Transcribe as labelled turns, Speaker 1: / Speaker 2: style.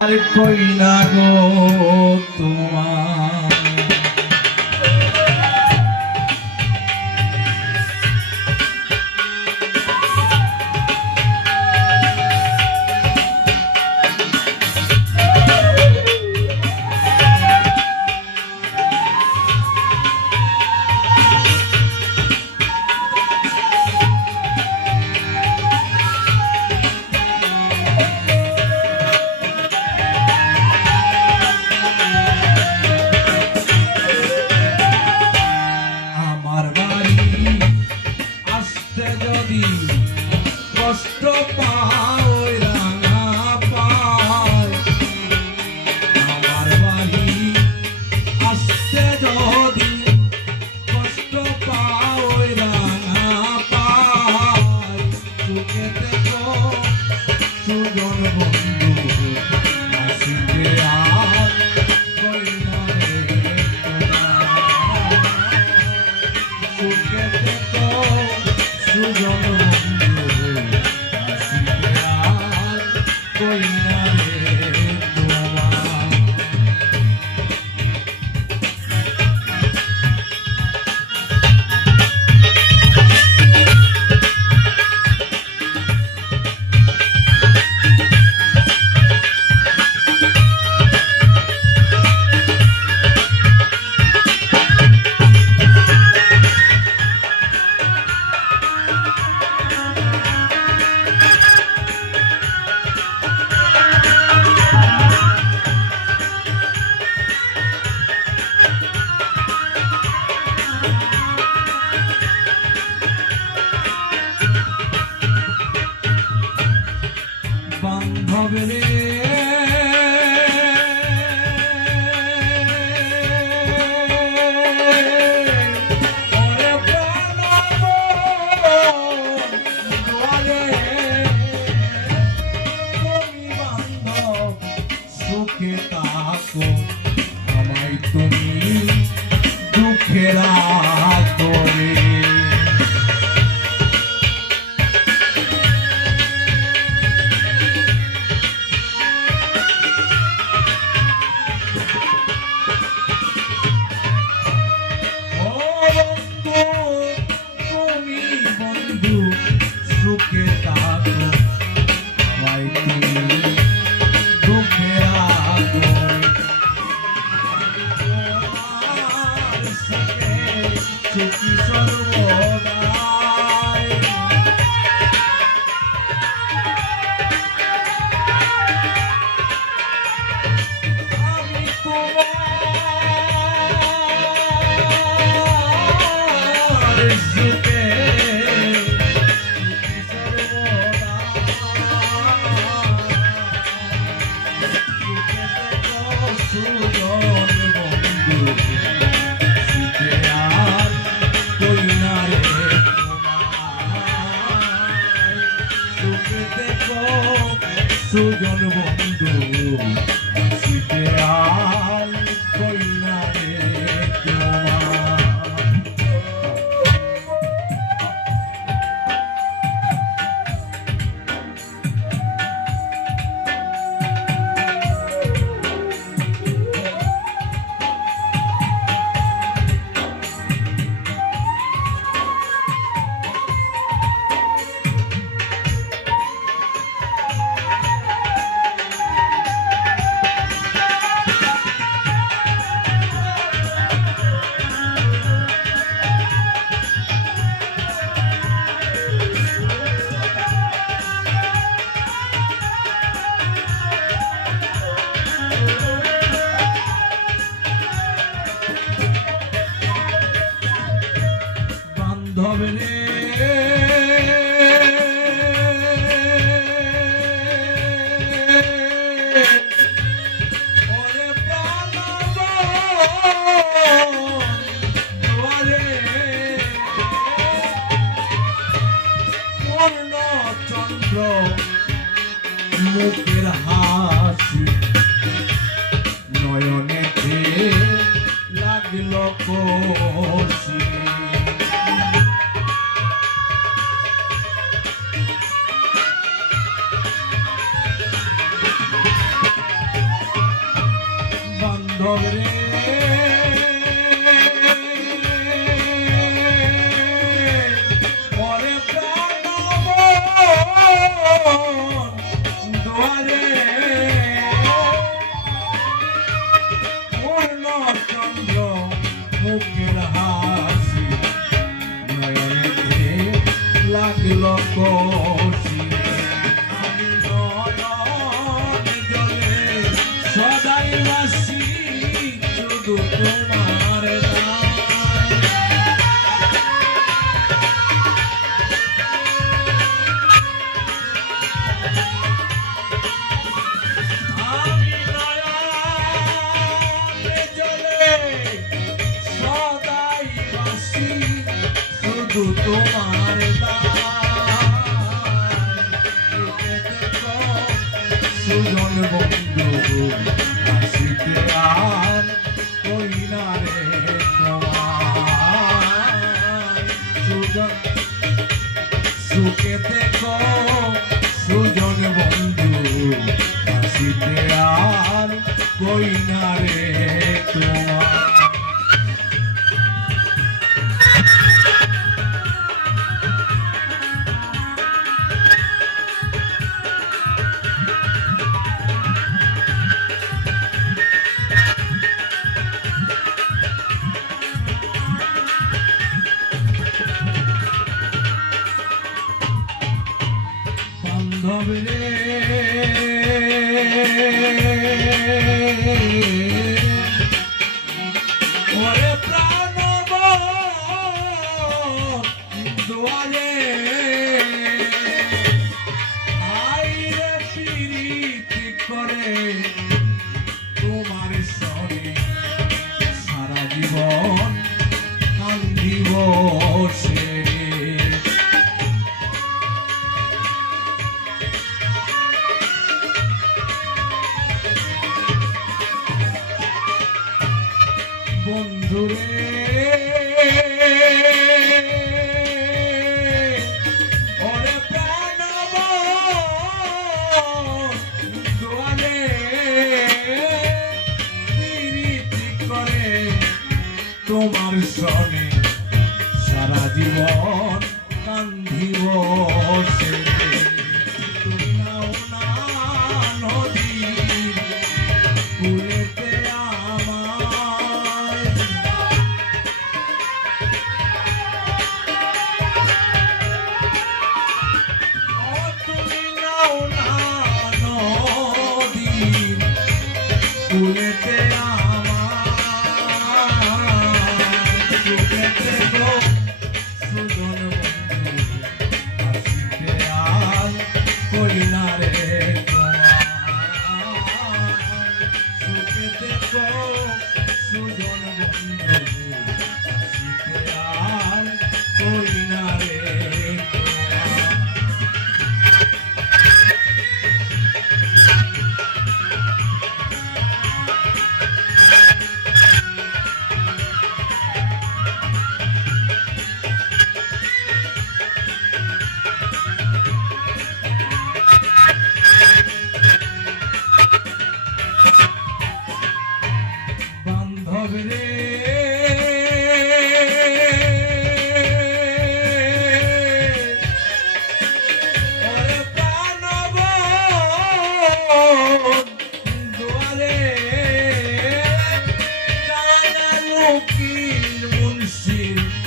Speaker 1: আর কই না গো তোমার? 追击 Hallelujah. সুজন বন্ধু আসিতে আর Coming in. হবে রে Thank you.